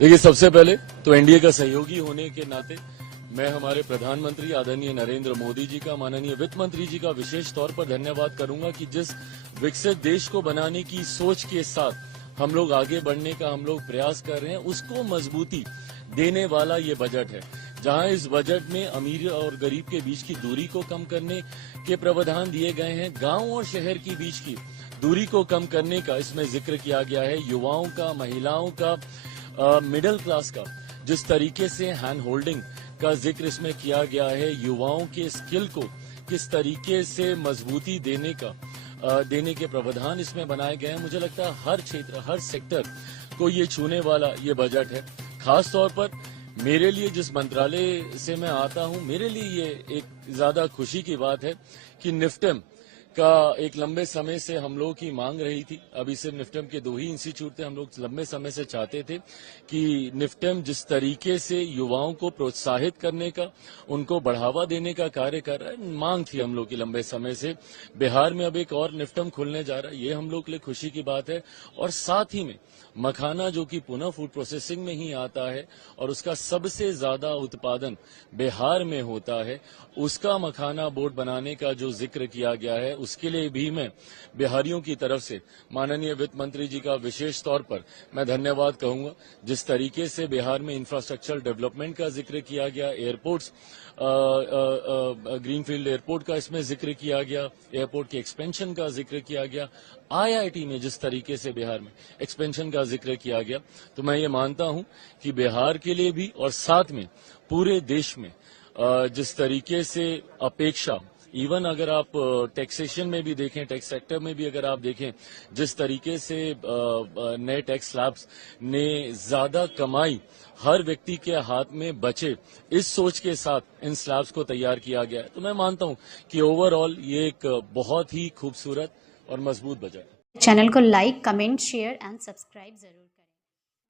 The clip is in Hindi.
देखिए, सबसे पहले तो एनडीए का सहयोगी होने के नाते मैं हमारे प्रधानमंत्री आदरणीय नरेंद्र मोदी जी का, माननीय वित्त मंत्री जी का विशेष तौर पर धन्यवाद करूंगा कि जिस विकसित देश को बनाने की सोच के साथ हम लोग आगे बढ़ने का हम लोग प्रयास कर रहे हैं, उसको मजबूती देने वाला ये बजट है। जहां इस बजट में अमीर और गरीब के बीच की दूरी को कम करने के प्रावधान दिए गए हैं, गांव और शहर के बीच की दूरी को कम करने का इसमें जिक्र किया गया है, युवाओं का, महिलाओं का, मिडिल क्लास का जिस तरीके से हैंड होल्डिंग का जिक्र इसमें किया गया है, युवाओं के स्किल को किस तरीके से मजबूती देने के प्रावधान इसमें बनाए गए हैं। मुझे लगता है हर क्षेत्र, हर सेक्टर को ये छूने वाला ये बजट है। खास तौर पर मेरे लिए, जिस मंत्रालय से मैं आता हूं, मेरे लिए ये एक ज्यादा खुशी की बात है कि निफ्टेम का एक लंबे समय से हम लोगों की मांग रही थी। अभी सिर्फ निफ्टेम के 2 ही इंस्टीट्यूट थे, हम लोग लंबे समय से चाहते थे कि निफ्टेम जिस तरीके से युवाओं को प्रोत्साहित करने का, उनको बढ़ावा देने का कार्य कर रहा है, मांग थी हम लोग की लंबे समय से। बिहार में अब एक और निफ्टेम खुलने जा रहा है, ये हम लोग के लिए खुशी की बात है। और साथ ही में मखाना, जो कि पुनः फूड प्रोसेसिंग में ही आता है और उसका सबसे ज्यादा उत्पादन बिहार में होता है, उसका मखाना बोर्ड बनाने का जो जिक्र किया गया है, उसके लिए भी मैं बिहारियों की तरफ से माननीय वित्त मंत्री जी का विशेष तौर पर मैं धन्यवाद कहूंगा। जिस तरीके से बिहार में इंफ्रास्ट्रक्चर डेवलपमेंट का जिक्र किया गया, एयरपोर्ट्स, ग्रीनफील्ड एयरपोर्ट का इसमें जिक्र किया गया, एयरपोर्ट के एक्सपेंशन का जिक्र किया गया, आईआईटी में जिस तरीके से बिहार में एक्सपेंशन का जिक्र किया गया, तो मैं ये मानता हूं कि बिहार के लिए भी और साथ में पूरे देश में जिस तरीके से अपेक्षा, इवन अगर आप टैक्सेशन में भी देखें, टैक्स सेक्टर में भी अगर आप देखें, जिस तरीके से नए टैक्स स्लैब्स ने ज्यादा कमाई हर व्यक्ति के हाथ में बचे, इस सोच के साथ इन स्लैब्स को तैयार किया गया है। तो मैं मानता हूं कि ओवरऑल ये एक बहुत ही खूबसूरत और मजबूत बजट है। चैनल को like, comment, share and subscribe जरूर।